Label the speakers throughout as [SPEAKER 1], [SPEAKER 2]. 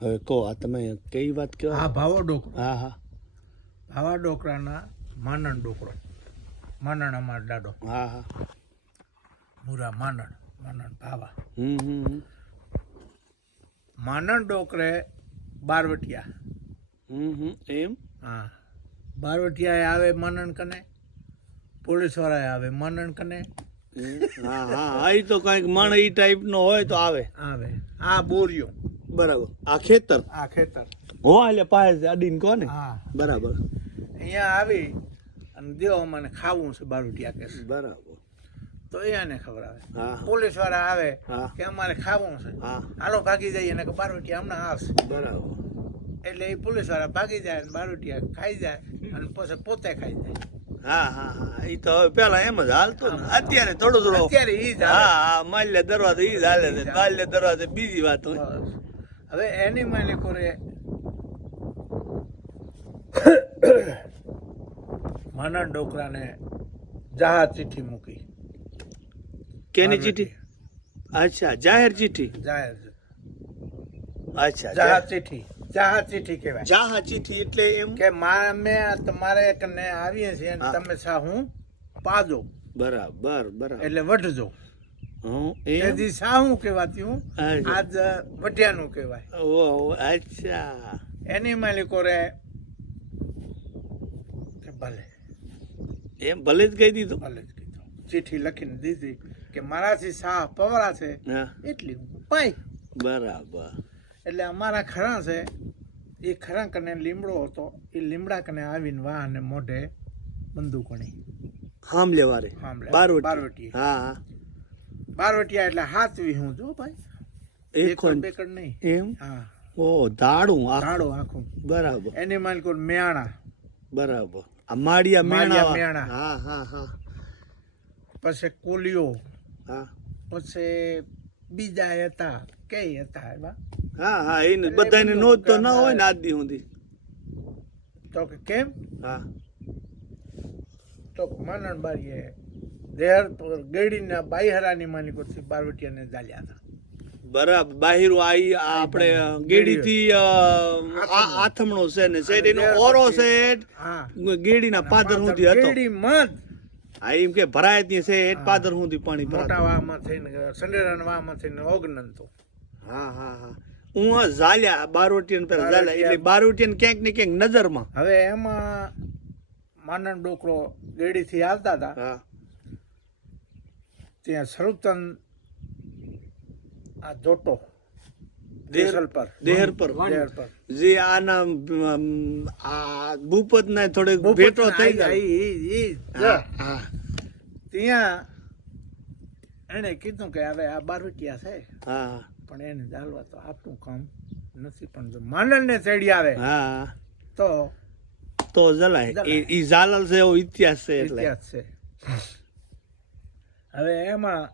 [SPEAKER 1] હવે કહો આ તમે કઈ વાત કહો?
[SPEAKER 2] હા ભાવો ડોકરો.
[SPEAKER 1] હા હા.
[SPEAKER 2] ભાવા ડોકરાના માનણ ડોકરો. માનણ અમાર દાડો.
[SPEAKER 1] હા હા.
[SPEAKER 2] મુરા માનણ માનણ ભાવા.
[SPEAKER 1] હમ.
[SPEAKER 2] માનણ ડોકરે બારવટિયા.
[SPEAKER 1] હમ એમ?
[SPEAKER 2] હા. બારવટિયા આવે માનણ કને? પોલીસવાળા આવે માનણ કને?
[SPEAKER 1] હા હા. હા એ તો કંઈક મણ એ ટાઈપનો હોય તો આવે.
[SPEAKER 2] આવે. આ બોરિયો.
[SPEAKER 1] બરાબર. આ ખેતર?
[SPEAKER 2] આ ખેતર.
[SPEAKER 1] હો એટલે પાસે અડીન કહો ને.
[SPEAKER 2] હા.
[SPEAKER 1] બરાબર.
[SPEAKER 2] અહીંયા આવી અને દેવો મને ખાવું છે બારવટિયા કે
[SPEAKER 1] બરાબર.
[SPEAKER 2] તો એને ખબર આવે.
[SPEAKER 1] હા
[SPEAKER 2] પોલીસવાળા આવે કે અમારે ખાવું છે.
[SPEAKER 1] હા.
[SPEAKER 2] હાલો ભાગી જઈએ ને કે બારવટિયા હમણાં આવશે.
[SPEAKER 1] બરાબર.
[SPEAKER 2] એટલે એ પોલીસવાળા ભાગી જાય અને બારોટિયા ખાઈ જાય અને પછી પોતે ખાઈ જાય.
[SPEAKER 1] હા હા હા. એ તો હવે પેલા એમ જ હાલતો ને. અત્યારે થોડું થોડું
[SPEAKER 2] અત્યારે ઈ જ
[SPEAKER 1] હા હા માલ્ય દરવાજે ઈ જ હાલે છે. માલ્ય દરવાજે બીજી વાત હોય.
[SPEAKER 2] હવે એની માને કોરે માના ડોકરાને જાહેર ચિઠ્ઠી મૂકી.
[SPEAKER 1] કેની ચિઠ્ઠી? અચ્છા જાહેર ચિઠ્ઠી?
[SPEAKER 2] જાહેર
[SPEAKER 1] અચ્છા
[SPEAKER 2] જાહેર ચિઠ્ઠી. જાહા ચિઠ્ઠી કહેવાય.
[SPEAKER 1] જાહા ચીઠી એટલે એમ?
[SPEAKER 2] કે મા- મેં તમારે કને આવીએ છીએ તમે સા હું પાજો.
[SPEAKER 1] બરાબર બરાબર.
[SPEAKER 2] એટલે વઢજો
[SPEAKER 1] હં,
[SPEAKER 2] કહેવાતી હું.
[SPEAKER 1] અચ્છા.
[SPEAKER 2] આજ વઢિયાનું કહેવાય.
[SPEAKER 1] ઓહો, અચ્છા.
[SPEAKER 2] એની માલિકો રે કે ભલે.
[SPEAKER 1] એમ ભલે જ કહી દીધું?
[SPEAKER 2] ભલે જ કીધું ચિઠ્ઠી લખીને દીધી કે મારાથી શાહ પવરા છે એટલી પાઈ.
[SPEAKER 1] બરાબર.
[SPEAKER 2] એટલે અમારા ખરા છે એ ખરા કને લીમડો હતો એ લીમડા કને આવીને વાહ અને મોઢે બંદૂકણી
[SPEAKER 1] હામ લેવારે
[SPEAKER 2] સાંભળે
[SPEAKER 1] બારવટી
[SPEAKER 2] બારવટી
[SPEAKER 1] હા. હા
[SPEAKER 2] બારવટિયા એટલે હાથવી હું જો ભાઈ.
[SPEAKER 1] એક
[SPEAKER 2] એકડ બેકડ નહીં.
[SPEAKER 1] એમ?
[SPEAKER 2] હા.
[SPEAKER 1] ઓ દાડું આ
[SPEAKER 2] ધાડો આખું.
[SPEAKER 1] બરાબર.
[SPEAKER 2] એની માલિકો મેણા.
[SPEAKER 1] બરાબર. આ માળિયા મેણા.
[SPEAKER 2] મેણા.
[SPEAKER 1] હા હા હા.
[SPEAKER 2] પછી કોલિયો.
[SPEAKER 1] હા.
[SPEAKER 2] પછી બીજા હતા કે હતા એવા.
[SPEAKER 1] હા હા એને બધાને
[SPEAKER 2] બધું
[SPEAKER 1] નોંધ તો ન હોય ને
[SPEAKER 2] આદી
[SPEAKER 1] આજ દી સુધી.
[SPEAKER 2] તો કે કેમ?
[SPEAKER 1] હા.
[SPEAKER 2] તો માનણ બારીએ દેહર ગેડીના માની માલિકોથી બારવટિયાને ચાલ્યા હતા.
[SPEAKER 1] બરાબર બાહિર આઈ આપણે ગેડીથી આથમણો છે ને સેટ એનો ઓરો સેટ
[SPEAKER 2] હા.
[SPEAKER 1] ગેડીના પાદર સુધી હતો.
[SPEAKER 2] ગેડી મત
[SPEAKER 1] આ એમ કે ભરાય ત્યાં છે એટ પાદર સુધી પાણી.
[SPEAKER 2] મોટા વાહમાં થઈને સંડેરાના વામાં થઈને ઓગનન તો
[SPEAKER 1] હા હા હા. હું ઝાલ્યા બારોટિયન પર ઝાલ્યા એટલે બારોટિયન ક્યાંક ને ક્યાંક નજરમાં.
[SPEAKER 2] હવે એમાં માનન ડોકરો ગેડીથી આવતા હતા.
[SPEAKER 1] હા.
[SPEAKER 2] ત્યાં સરુતન આ જોટો
[SPEAKER 1] દેહર-
[SPEAKER 2] પર.
[SPEAKER 1] દેહર પર. જે આના આ ભૂપત ના થોડેક ભેટો થઈ હા
[SPEAKER 2] ત્યાં એને કીધું કે હવે આ બારવટિયા છે.
[SPEAKER 1] હા.
[SPEAKER 2] પણ એને ચાલવા તો આપણું કામ નથી પણ જો માનણને ચડી આવે
[SPEAKER 1] હા.
[SPEAKER 2] તો
[SPEAKER 1] તો જલાય એ ઝાલલ છે એવો ઇતિહાસ છે એટલે.
[SPEAKER 2] ઇતિહાસ છે. હવે એમાં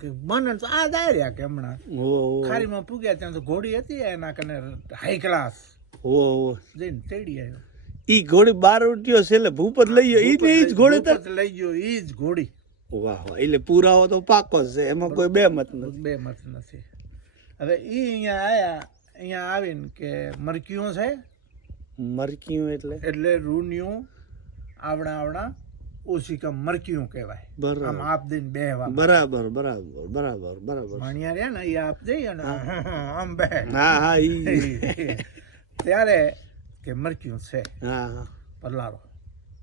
[SPEAKER 2] કે મને તો આ જાય રહ્યા કે હમણાં. ખારીમાં પૂગ્યા ત્યાં તો ઘોડી હતી એના કને હાઈ ક્લાસ
[SPEAKER 1] ઓ.
[SPEAKER 2] જઈને તેડી આવ્યો
[SPEAKER 1] ઈ ઘોડી બારોટિયો છે એટલે ભૂપત લઈ ગયો. ઈ ઈ જ ઘોડે તર
[SPEAKER 2] લઈ ગયો ઈ જ ઘોડી.
[SPEAKER 1] વાહ વાહ. એટલે પુરાવો તો પાકો છે. એમાં કોઈ બે મત નથી.
[SPEAKER 2] બે મત નથી. હવે ઈ અહીંયા આયા અહીંયા આવીને કે મરક્યું છે?
[SPEAKER 1] મરક્યું એટલે?
[SPEAKER 2] એટલે રૂન્યું આવડા આવડા. ઓછી કમ મરકીયું કહેવાય આમ
[SPEAKER 1] બરાબર
[SPEAKER 2] આપ દઈને બેહવા
[SPEAKER 1] બરાબર બરાબર બરાબર બરાબર
[SPEAKER 2] ભણ્યા રહ્યા ને એ આપ દઈ અને આમ બે
[SPEAKER 1] હા હા ઈ
[SPEAKER 2] ત્યારે કે મરક્યું છે
[SPEAKER 1] હા હા
[SPEAKER 2] પલ્લારો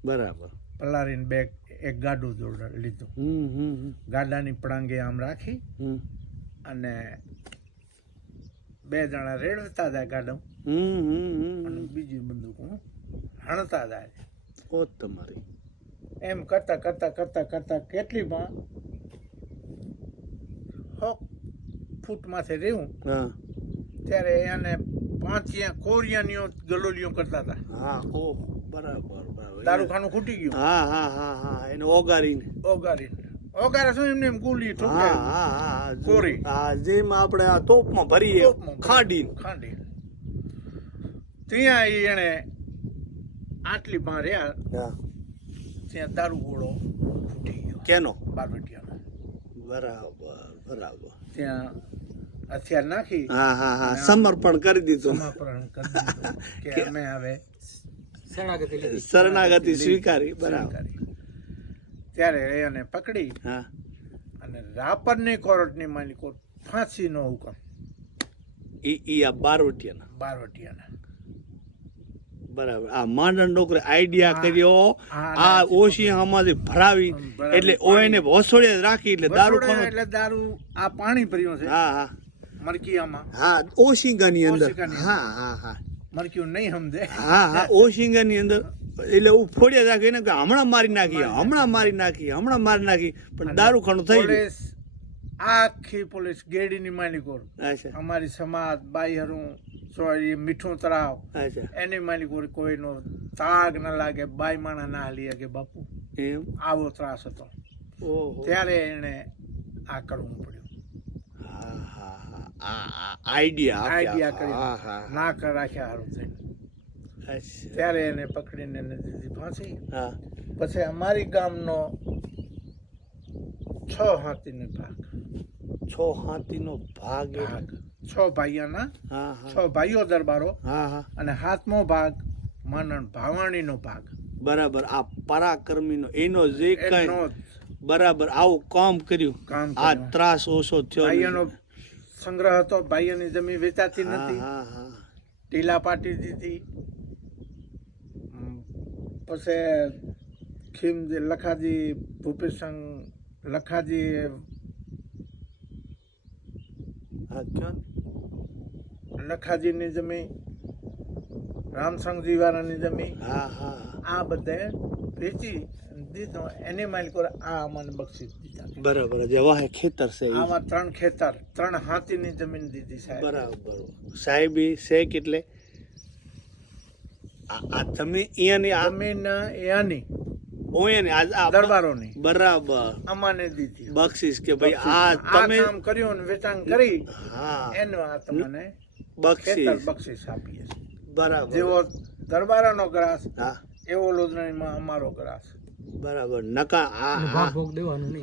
[SPEAKER 1] બરાબર
[SPEAKER 2] પલ્લારીને બે એક ગાડું જોડે લીધું ગાડાની પડાંગે આમ રાખી અને બે જણા રેડતા જાય ગાડું અને બીજી બંદૂક હણતા જાય
[SPEAKER 1] ઓ તમારી
[SPEAKER 2] એમ કરતા કરતા કરતા કરતા કેટલીમાં હો ફૂટમાંથી રહ્યું.
[SPEAKER 1] હા.
[SPEAKER 2] ત્યારે એને પાંચિયા કોરિયાનીઓ ગલોલીઓ કરતા હતા.
[SPEAKER 1] હા ઓ બરાબર બરાબર.
[SPEAKER 2] દારૂખાનું ખૂટી ગયું.
[SPEAKER 1] હા હા હા હા એને ઓગારીને.
[SPEAKER 2] ઓગારીને. ઓગારે શું એમને એમ ગુલી
[SPEAKER 1] હા
[SPEAKER 2] ઠોકે?
[SPEAKER 1] હા હા
[SPEAKER 2] કોરી.
[SPEAKER 1] હા જેમ આપણે આ તોપમાં ભરીએ ખાંડીને.
[SPEAKER 2] ખાંડી ત્યાં એને આટલી માં રહ્યા.
[SPEAKER 1] હા.
[SPEAKER 2] ત્યાં દારૂ ગોળો ફૂટી ગયો.
[SPEAKER 1] કેનો?
[SPEAKER 2] બારવટિયાનો.
[SPEAKER 1] બરાબર બરાબર.
[SPEAKER 2] ત્યાં હથિયાર નાખી
[SPEAKER 1] હા હા હા સમર્પણ કરી દીધું.
[SPEAKER 2] સમર્પણ કરી દીધું કે અમે હવે
[SPEAKER 1] શરણાગતિ શરણાગતિ સ્વીકારી બરાબર.
[SPEAKER 2] ત્યારે એને પકડી
[SPEAKER 1] હા.
[SPEAKER 2] અને રાપરની કોર્ટની માલિકો ફાંસીનો હુકમ.
[SPEAKER 1] ઈ ઈ આ બારવટિયાના?
[SPEAKER 2] બારવટિયાના.
[SPEAKER 1] બરાબર. આ માંડણ ડોકરે આઈડિયા કર્યો. આ ઓછી આમાંથી ભરાવી. એટલે ઓએને વસોડે રાખી એટલે દારૂ
[SPEAKER 2] એટલે દારૂ આ પાણી ભર્યું છે.
[SPEAKER 1] હા હા.
[SPEAKER 2] મરકીયામાં.
[SPEAKER 1] હા ઓશિંગાની અંદર. હા હા હા.
[SPEAKER 2] મરક્યું નહીં સમજે.
[SPEAKER 1] હા હા ઓશિંગાની અંદર. એટલે હું ફોડ્યા રાખી એને કે હમણાં મારી નાખી હમણાં મારી નાખી હમણાં મારી નાખી. પણ દારૂ ખાણું થઈ ગયું.
[SPEAKER 2] આખી પોલીસ ગેડીની માલિકો. અમારી સમાજ બાઈહરું સોરી મીઠું તળાવ એની માલિકો કોઈનો તાગ ન લાગે બાઈ માણા ના હાલી કે બાપુ.
[SPEAKER 1] એમ?
[SPEAKER 2] આવો ત્રાસ હતો.
[SPEAKER 1] ઓહો.
[SPEAKER 2] ત્યારે એને આ કરવું પડ્યું.
[SPEAKER 1] આઈડિયા
[SPEAKER 2] આઈડિયા કરી.
[SPEAKER 1] ના
[SPEAKER 2] કર રાખ્યા હારું થઈને. ત્યારે એને પકડીને એને દીધી ફાંસી.
[SPEAKER 1] હા.
[SPEAKER 2] પછી અમારી ગામનો છ હાથીનો ભાગ.
[SPEAKER 1] છ હાથીનો ભાગ
[SPEAKER 2] ભાગ. છ ભાઈઓના
[SPEAKER 1] હા હા.
[SPEAKER 2] છ ભાઈઓ દરબારો
[SPEAKER 1] હા હા.
[SPEAKER 2] અને હાથમો ભાગ માનણ ભાવાણીનો ભાગ.
[SPEAKER 1] બરાબર આ પરાક્રમીનો એનો જે કઈ બરાબર આવું કામ કર્યું.
[SPEAKER 2] કામ
[SPEAKER 1] આ ત્રાસ ઓછો થયો.
[SPEAKER 2] ભાઈઓનો સંગ્રહ હતો ભાઈઓની જમીન વેચાતી નથી.
[SPEAKER 1] હા હા.
[SPEAKER 2] ઢીલા પાટી દીધી. પછી ખીમજી લખાજી ભૂપેશંગ લખાજી
[SPEAKER 1] હા
[SPEAKER 2] જમી જમીન રામસંગજી વાળાની જમીન
[SPEAKER 1] હા હા.
[SPEAKER 2] આ બધે વેચી દીધો. એની માલિકો આ અમને બક્ષી દીધા.
[SPEAKER 1] બરાબર જે વાહે ખેતર છે.
[SPEAKER 2] આમાં ત્રણ ખેતર ત્રણ હાથીની જમીન દીધી સાહેબ.
[SPEAKER 1] બરાબર. સાહેબી છે કેટલે? આ તમે અહીંયાની
[SPEAKER 2] જમીન
[SPEAKER 1] આ
[SPEAKER 2] દરબારોની.
[SPEAKER 1] બરાબર.
[SPEAKER 2] અમાને દીધી.
[SPEAKER 1] બક્ષીસ કે ભાઈ આ તમે
[SPEAKER 2] કામ કર્યું ને વેચાણ કરી.
[SPEAKER 1] હા.
[SPEAKER 2] એનો આ તમને
[SPEAKER 1] બક્ષીસ.
[SPEAKER 2] બક્ષીસ આપીએ
[SPEAKER 1] બરાબર.
[SPEAKER 2] જેવો દરબારાનો ગ્રાસ
[SPEAKER 1] હા.
[SPEAKER 2] એવો લોધરાણીમાં અમારો ગ્રાસ.
[SPEAKER 1] બરાબર. નકા આ આ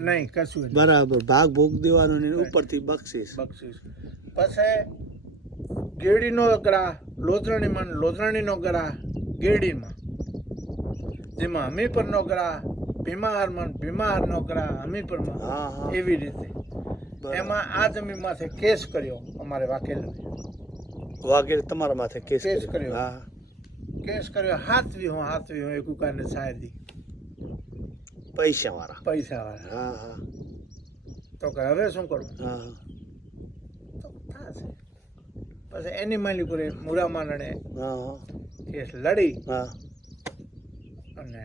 [SPEAKER 2] નહીં. કશું
[SPEAKER 1] બરાબર. ભાગ ભોગ દેવાનો નહીં ઉપરથી બક્ષીસ.
[SPEAKER 2] બક્ષીસ. પછી ગેડીનો ગરા લોધરણીમાં લોધરાણીનો ગ્રાહ ગરા ગેડીમાં. જેમાં હમીપરનો ગ્રાહ ભીમાહારમાં ને ભીમાહારનો ગ્રાહ હમીપરમાં
[SPEAKER 1] હા હા.
[SPEAKER 2] એવી રીતે. એમાં આ જમીનમાંથી કેસ કર્યો અમારે વાકેલ
[SPEAKER 1] વાઘેર તમારા માથે કેસ કર્યો. હા.
[SPEAKER 2] કેસ કર્યો. હાથ હું હાથ હું એક કુકાને સાયદી
[SPEAKER 1] પૈસા વાળા
[SPEAKER 2] પૈસા વાળા
[SPEAKER 1] હા હા.
[SPEAKER 2] તો કે હવે શું કરવું?
[SPEAKER 1] હા
[SPEAKER 2] તો થશે પછી એની માલિકોએ મુરામાનણે
[SPEAKER 1] હા હા.
[SPEAKER 2] કેસ લડી
[SPEAKER 1] હા.
[SPEAKER 2] અને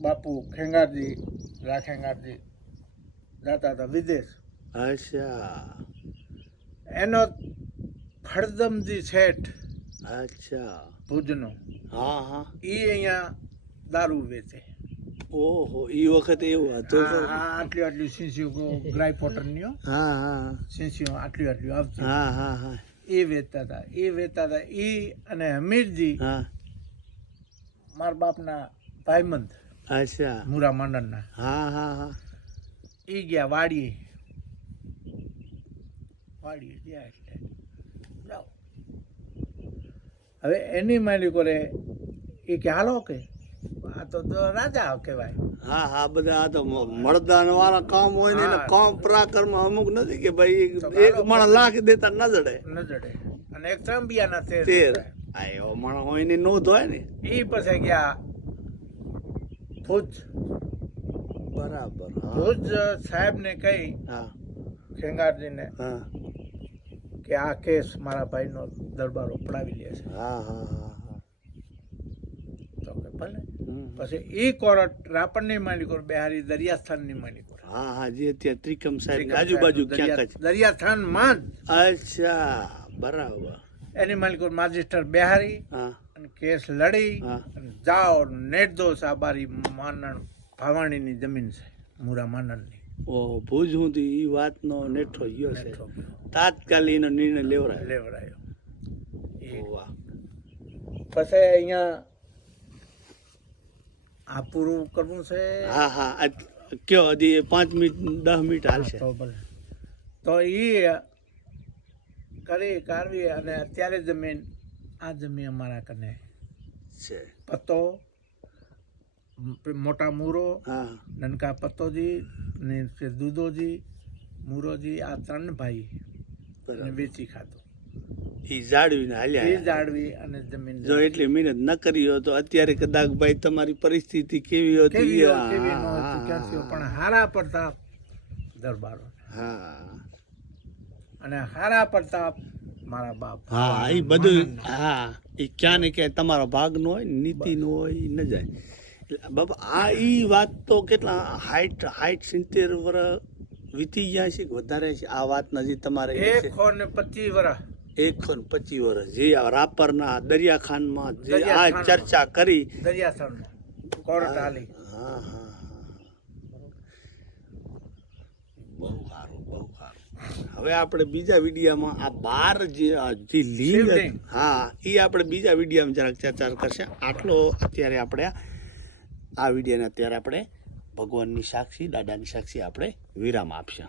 [SPEAKER 2] બાપુ ખેંગારજી રાખેંગારજી જાતા હતા વિદેશ.
[SPEAKER 1] અચ્છા.
[SPEAKER 2] એનો ફળદમજી શેઠ
[SPEAKER 1] અચ્છા.
[SPEAKER 2] ભુજનો.
[SPEAKER 1] હા હા.
[SPEAKER 2] એ અહીંયા દારૂ વેચે.
[SPEAKER 1] ઓહો એ વખતે એવું હતું
[SPEAKER 2] આટલી આટલી શીશીઓ ગ્રાય પોટરની હો.
[SPEAKER 1] હા. હા
[SPEAKER 2] શીશીઓ આટલી આટલી આવતી.
[SPEAKER 1] હા હા હા.
[SPEAKER 2] એ વેચતા હતા એ વેચતા હતા. એ અને હમીરજી
[SPEAKER 1] હા.
[SPEAKER 2] મારા બાપના ભાઈમંદ
[SPEAKER 1] અચ્છા.
[SPEAKER 2] મુરા માંડણના
[SPEAKER 1] હા હા હા.
[SPEAKER 2] એ ગયા વાડીએ. વાડીએ ત્યાં એટલે જાઓ. હવે એની માલિકોરે એ કે હાલો કે. આ તો રાજા કહેવાય.
[SPEAKER 1] હા હા બધા આ તો મળદાન વાળા કામ હોય ને
[SPEAKER 2] એટલે
[SPEAKER 1] કામ પ્રાકર્મ અમુક નથી કે ભાઈ એક મણ લાખ દેતા ન જડે
[SPEAKER 2] ન જડે અને એક ત્રંબિયાના તેર
[SPEAKER 1] તેર. આ એવો માણસ હોય ને નોંધ હોય ને.
[SPEAKER 2] એ પછી ગયા ભુજ.
[SPEAKER 1] બરાબર
[SPEAKER 2] ભુજ સાહેબને કહી
[SPEAKER 1] હા.
[SPEAKER 2] ખેંગારજીને
[SPEAKER 1] હા.
[SPEAKER 2] કે આ કેસ મારા ભાઈનો દરબાર ઉપડાવી લે છે.
[SPEAKER 1] હા હા હા
[SPEAKER 2] તો કે ભલે. પછી એ કોરટ રાપણની માલિકો બિહારી દરિયાસ્થાનની માલિકો
[SPEAKER 1] હા હા જે ત્યાં ત્રિકમ સાહેબ આજુબાજુ ક્યાંક
[SPEAKER 2] દરિયા-
[SPEAKER 1] જ.
[SPEAKER 2] દરિયાસ્થાનમાં
[SPEAKER 1] અચ્છા બરાબર.
[SPEAKER 2] એની માલિકો માજિસ્ટર બિહારી અને કેસ લડી જાઓ નિર્દોષ આ બારી માનણ ભાવાણીની જમીન છે મુરા માનણની.
[SPEAKER 1] ઓહો ભુજ સુધી એ વાતનો નેઠો ગયો છે. તાત્કાલિક નિર્ણય
[SPEAKER 2] લેવડાય.
[SPEAKER 1] લેવડાયો.
[SPEAKER 2] પછી અહીંયા આ પૂરું કરવું છે?
[SPEAKER 1] હા હા. કયો? હજી પાંચ મિનિટ દસ મિનિટ હાલશે
[SPEAKER 2] તો એ કરી કાઢવી અને અત્યારે જમીન આ જમીન અમારા કને
[SPEAKER 1] છે.
[SPEAKER 2] પત્તો મોટા મૂરો નનકા પત્તોજી ને દૂધોજી મૂરોજી આ ત્રણ ભાઈ વેચી ખાધું.
[SPEAKER 1] એ જાળવીને
[SPEAKER 2] એ જાળવી અને જમીન
[SPEAKER 1] જો એટલી મહેનત ન કરી હોય તો અત્યારે કદાચ ભાઈ તમારી પરિસ્થિતિ કેવી હતી?
[SPEAKER 2] પણ હારા દરબારો
[SPEAKER 1] હા.
[SPEAKER 2] અને હારા મારા બાપ.
[SPEAKER 1] હા એ બધું હા. એ ક્યાં ને ક્યાંય તમારો ભાગ નો હોય નીતિ નો હોય ન જાય. બાબા આ એ વાત તો કેટલા હાઈટ હાઈટ સિત્તેર વર્ષ વીતી ગયા છે કે વધારે છે? આ વાત નજી તમારે
[SPEAKER 2] એકસો ને પચીસ વર્ષ
[SPEAKER 1] એકસો ને પચીસ વર્ષ જે આ રાપરના દરિયાખાનમાં જે આ ચર્ચા કરી.
[SPEAKER 2] દરિયાખાન કોર્ટ
[SPEAKER 1] હા હા બહુ સારું બહુ સારું. હવે આપણે બીજા વિડીયામાં આ બાર જે જે લીંગ હા એ આપણે બીજા વિડીયામાં જરાક ચર્ચા કરશે. આટલો અત્યારે આપણે આ વિડીયોને અત્યારે આપણે ભગવાનની સાક્ષી દાદાની સાક્ષી આપણે વિરામ આપશે.